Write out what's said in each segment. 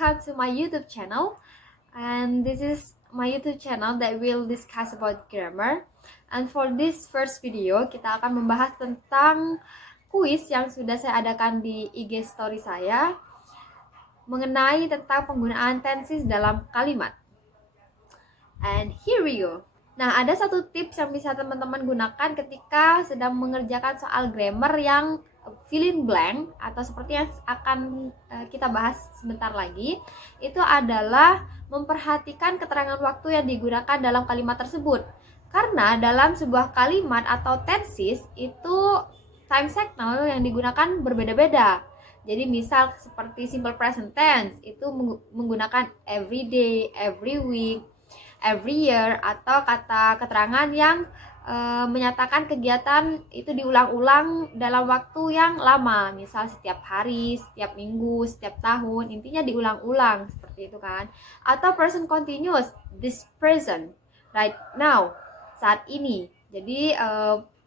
welcome to my YouTube channel. And this is my YouTube channel that will discuss about grammar. And for this first video, kita akan membahas tentang kuis yang sudah saya adakan di IG story saya mengenai tentang penggunaan tenses dalam kalimat. And here we go. Nah, ada satu tips yang bisa teman-teman gunakan ketika sedang mengerjakan soal grammar yang fill in blank atau seperti yang akan kita bahas sebentar lagi, itu adalah memperhatikan keterangan waktu yang digunakan dalam kalimat tersebut. Karena dalam sebuah kalimat atau tenses itu time signal yang digunakan berbeda-beda. Jadi misal seperti simple present tense itu menggunakan every day, every week, every year, atau kata keterangan yang menyatakan kegiatan itu diulang-ulang dalam waktu yang lama, misal setiap hari, setiap minggu, setiap tahun, intinya diulang-ulang seperti itu kan. Atau present continuous, this present, right now, saat ini. Jadi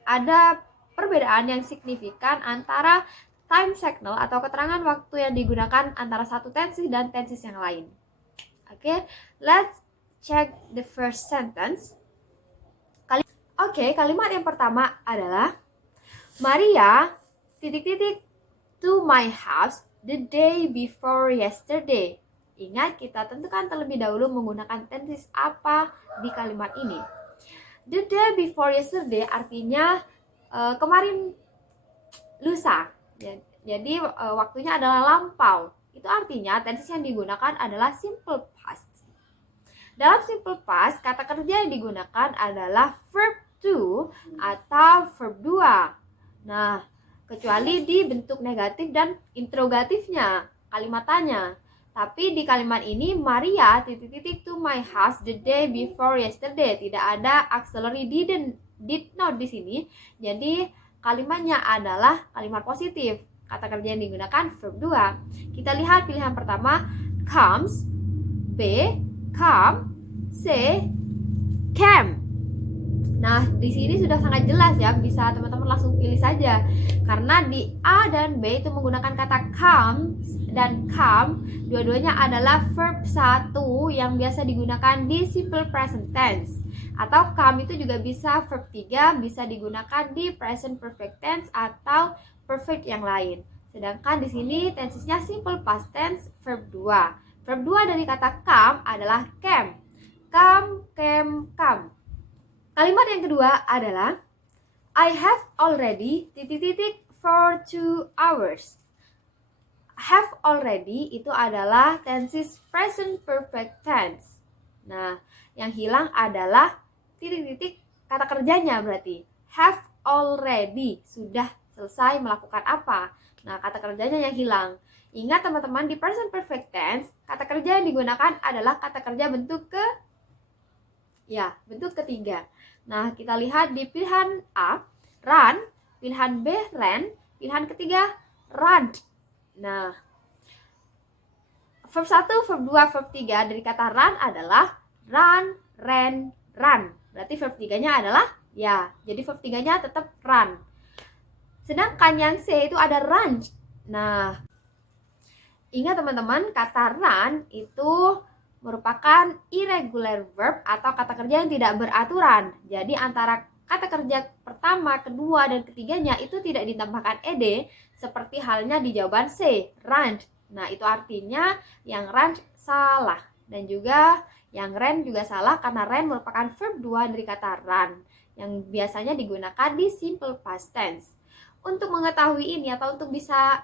ada perbedaan yang signifikan antara time signal atau keterangan waktu yang digunakan antara satu tenses dan tenses yang lain. Oke, let's check the first sentence. Kalimat yang pertama adalah Maria to my house the day before yesterday. Ingat, kita tentukan terlebih dahulu menggunakan tenses apa di kalimat ini. The day before yesterday artinya kemarin, lusa. Jadi waktunya adalah lampau. Itu artinya tenses yang digunakan adalah simple past. Dalam simple past, kata kerja yang digunakan adalah verb to atau verb 2. Nah, kecuali di bentuk negatif dan interrogatifnya, kalimat tanya. Tapi di kalimat ini, Maria to my house the day before yesterday. Tidak ada auxiliary did not di sini. Jadi kalimatnya adalah kalimat positif. Kata kerja yang digunakan verb 2. Kita lihat pilihan pertama, comes, B, come, C, came. Nah, di sini sudah sangat jelas ya, bisa teman-teman langsung pilih saja. Karena di A dan B itu menggunakan kata comes dan come, dua-duanya adalah verb 1 yang biasa digunakan di simple present tense. Atau come itu juga bisa verb 3, bisa digunakan di present perfect tense atau perfect yang lain. Sedangkan di sini tensesnya simple past tense verb 2. Verb 2 dari kata come adalah came. Come, came, come. Kalimat yang kedua adalah I have already for 2 hours. Have already itu adalah tenses present perfect tense. Nah, yang hilang adalah kata kerjanya berarti. Have already, sudah selesai melakukan apa. Nah, kata kerjanya yang hilang. Ingat teman-teman, di present perfect tense, kata kerja yang digunakan adalah kata kerja bentuk ketiga. Nah, kita lihat di pilihan A, run, pilihan B, ran, pilihan ketiga, run. Nah, verb 1, verb 2, verb 3 dari kata run adalah run, ran, run. Berarti verb 3-nya adalah ya. Jadi verb 3-nya tetap run. Sedangkan yang C itu ada run. Nah, ingat teman-teman, kata run itu merupakan irregular verb atau kata kerja yang tidak beraturan. Jadi antara kata kerja pertama, kedua, dan ketiganya itu tidak ditambahkan ed seperti halnya di jawaban C, run. Nah, itu artinya yang run salah. Dan juga yang ran juga salah karena ran merupakan verb 2 dari kata run yang biasanya digunakan di simple past tense. Untuk mengetahui ini atau untuk bisa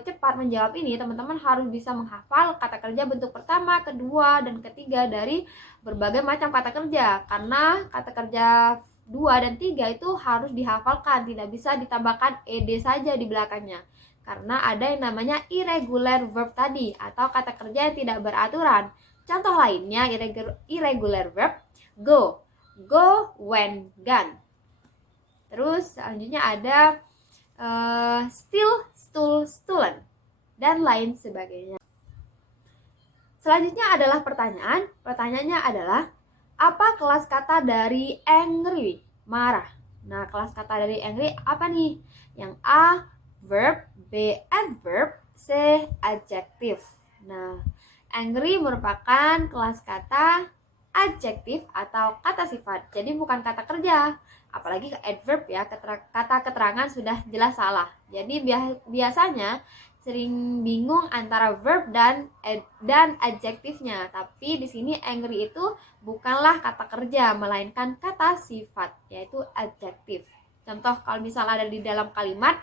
cepat menjawab ini, teman-teman harus bisa menghafal kata kerja bentuk pertama, kedua, dan ketiga dari berbagai macam kata kerja. Karena kata kerja 2 dan 3 itu harus dihafalkan, tidak bisa ditambahkan ed saja di belakangnya. Karena ada yang namanya irregular verb tadi atau kata kerja yang tidak beraturan. Contoh lainnya irregular verb go, went, gone. Terus selanjutnya ada steal, stole, stolen, dan lain sebagainya. Selanjutnya adalah pertanyaan. Pertanyaannya adalah apa kelas kata dari angry, marah? Nah, kelas kata dari angry apa nih? Yang A, verb, B, adverb, C, adjective. Nah, Angry merupakan kelas kata adjektif atau kata sifat. Jadi bukan kata kerja. Apalagi ke adverb ya, kata keterangan sudah jelas salah. Jadi biasanya sering bingung antara verb dan adjektifnya. Tapi di sini angry itu bukanlah kata kerja, melainkan kata sifat, yaitu adjektif. Contoh kalau misalnya ada di dalam kalimat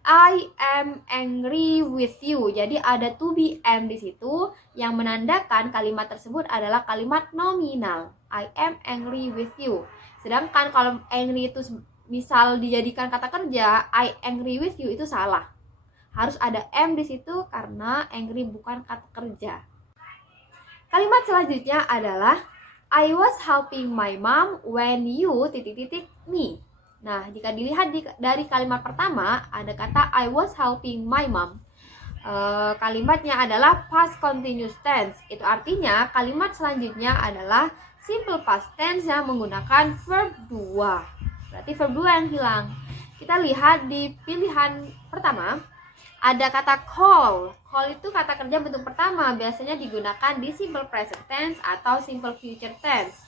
I am angry with you. Jadi ada to be am di situ yang menandakan kalimat tersebut adalah kalimat nominal. I am angry with you. Sedangkan kalau angry itu misal dijadikan kata kerja, I angry with you itu salah. Harus ada am di situ karena angry bukan kata kerja. Kalimat selanjutnya adalah I was helping my mom when you ... me. Nah, jika dilihat dari kalimat pertama, ada kata I was helping my mom. Kalimatnya adalah past continuous tense. Itu artinya kalimat selanjutnya adalah simple past tense yang menggunakan verb 2. Berarti verb 2 yang hilang. Kita lihat di pilihan pertama, ada kata call. Call itu kata kerja bentuk pertama, biasanya digunakan di simple present tense atau simple future tense.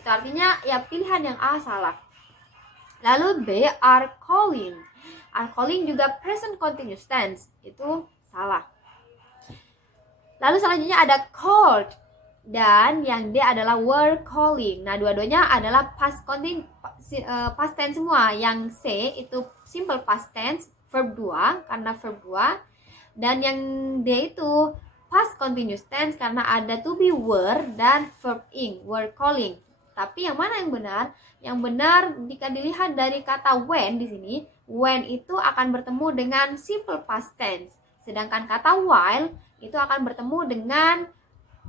Itu artinya ya pilihan yang A salah. Lalu B, are calling. Are calling juga present continuous tense. Itu salah. Lalu selanjutnya ada called. Dan yang D adalah were calling. Nah, dua-duanya adalah past tense semua. Yang C itu simple past tense, verb 2, karena verb 2. Dan yang D itu past continuous tense karena ada to be were dan verb ing, were calling. Tapi yang mana yang benar? Yang benar jika dilihat dari kata when di sini, when itu akan bertemu dengan simple past tense. Sedangkan kata while itu akan bertemu dengan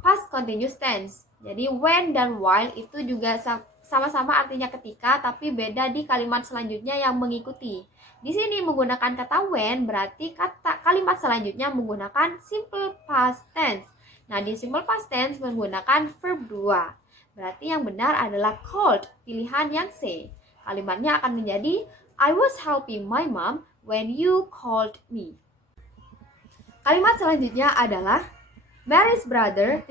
past continuous tense. Jadi when dan while itu juga sama-sama artinya ketika, tapi beda di kalimat selanjutnya yang mengikuti. Di sini menggunakan kata when, berarti kalimat selanjutnya menggunakan simple past tense. Nah, di simple past tense menggunakan verb 2. Berarti yang benar adalah called, pilihan yang C. Kalimatnya akan menjadi I was helping my mom when you called me. Kalimat selanjutnya adalah Mary's brother ...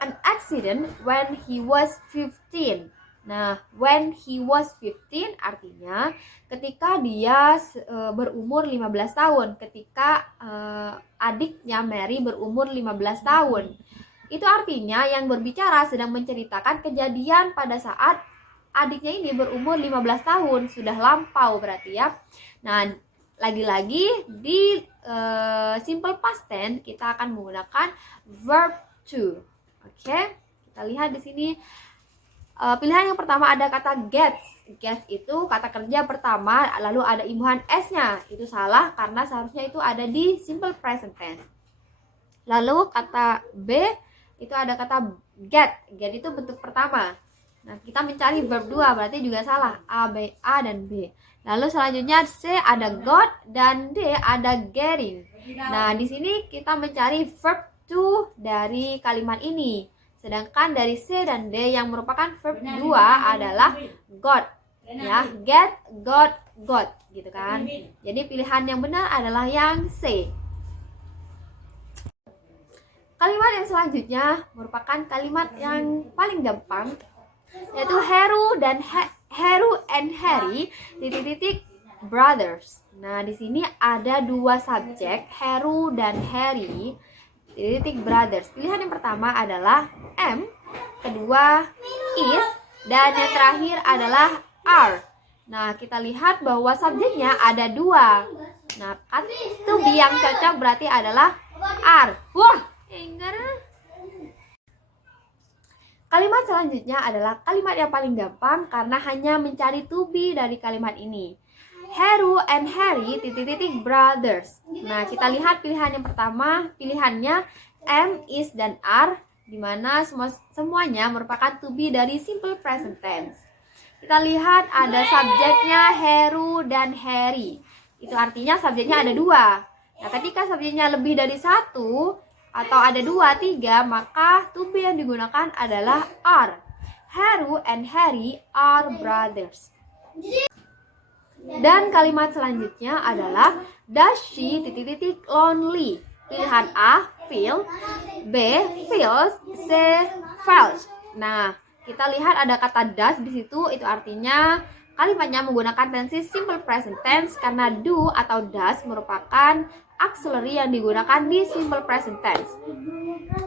an accident when he was 15. Nah, when he was 15 artinya ketika dia berumur 15 tahun, ketika adiknya Mary berumur 15 tahun. Itu artinya yang berbicara sedang menceritakan kejadian pada saat adiknya ini berumur 15 tahun, sudah lampau berarti ya. Nah, lagi-lagi di simple past tense kita akan menggunakan verb to. Oke, kita lihat di sini pilihan yang pertama ada kata gets. Gets itu kata kerja pertama, lalu ada imbuhan s-nya. Itu salah karena seharusnya itu ada di simple present tense. Lalu kata B itu ada kata get. Get itu bentuk pertama. Nah, kita mencari verb 2 berarti juga salah. A dan B. Lalu selanjutnya C ada got dan D ada getting. Nah, di sini kita mencari verb to dari kalimat ini. Sedangkan dari C dan D yang merupakan verb 2 adalah got. Ya, get, got gitu kan. Jadi pilihan yang benar adalah yang C. Kalimat yang selanjutnya merupakan kalimat yang paling gampang, yaitu Heru and Harry ... brothers. Nah, di sini ada dua subjek, Heru dan Harry ... brothers. Pilihan yang pertama adalah am, kedua is, dan yang terakhir adalah are. Nah, kita lihat bahwa subjeknya ada dua. Nah, to be yang cocok berarti adalah are. Wah! Kalimat selanjutnya adalah kalimat yang paling gampang karena hanya mencari to be dari kalimat ini. Heru and Harry ... brothers. Nah, kita lihat pilihan yang pertama, pilihannya am, is, dan are, di mana semuanya merupakan to be dari simple present tense. Kita lihat ada subjeknya Heru dan Harry. Itu artinya subjeknya ada dua. Nah, ketika subjeknya lebih dari satu atau ada 2, 3, maka to be yang digunakan adalah are. Heru and Harry are brothers. Dan kalimat selanjutnya adalah does she ... lonely. Pilihan A feel. B. Feels. C. felt. Nah, kita lihat ada kata does di situ, itu artinya kalimatnya menggunakan tensi simple present tense karena do atau does merupakan auxiliary yang digunakan di simple present tense.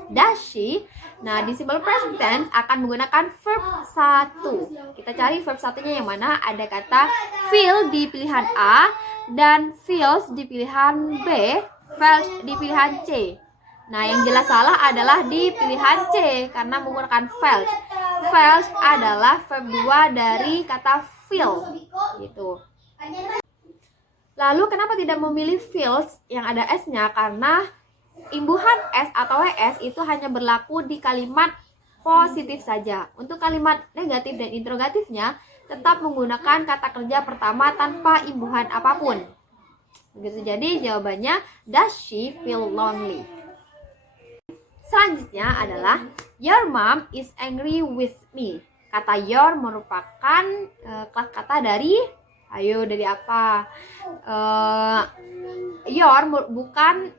Does she? Nah, di simple present tense akan menggunakan verb 1. Kita cari verb satunya yang mana? Ada kata feel di pilihan A dan feels di pilihan B, felt di pilihan C. Nah, yang jelas salah adalah di pilihan C karena menggunakan felt. Felt adalah verb 2 dari kata feel gitu. Lalu kenapa tidak memilih feels yang ada S-nya? Karena imbuhan S atau WS itu hanya berlaku di kalimat positif saja. Untuk kalimat negatif dan interrogatifnya tetap menggunakan kata kerja pertama tanpa imbuhan apapun. Begitu, jadi jawabannya does she feel lonely? Selanjutnya adalah your mom is angry with me. Kata your merupakan kata dari dari apa? Your bukan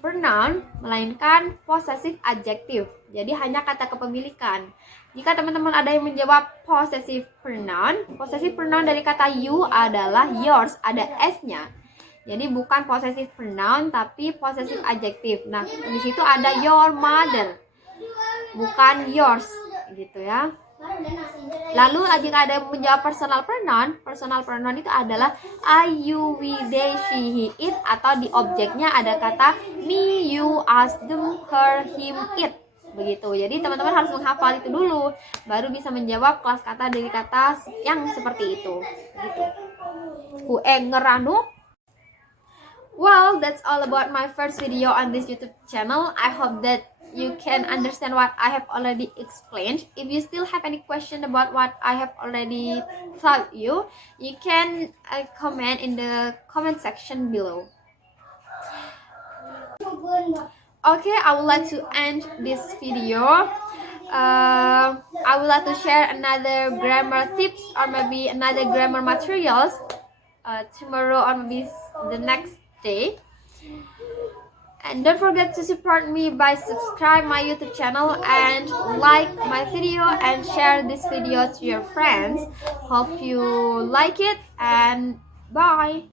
pronoun melainkan possessive adjective. Jadi hanya kata kepemilikan. Jika teman-teman ada yang menjawab possessive pronoun dari kata you adalah yours, ada s-nya. Jadi bukan possessive pronoun tapi possessive adjective. Nah, di situ ada your mother, bukan yours, gitu ya. Lalu jika ada yang menjawab personal pronoun itu adalah I, you, we, they, she, he, it, atau di objeknya ada kata me, you, us, them, her, him, it. Begitu. Jadi teman-teman harus menghafal itu dulu baru bisa menjawab kelas kata dari kata yang seperti itu. Gitu. Ngeranu. Well, that's all about my first video on this YouTube channel. I hope that you can understand what I have already explained. If you still have any question about what I have already taught you, you can comment in the comment section below. Okay, I would like to end this video. I would like to share another grammar tips or maybe another grammar materials tomorrow or maybe the next day. And don't forget to support me by subscribe my YouTube channel and like my video and share this video to your friends. Hope you like it and bye.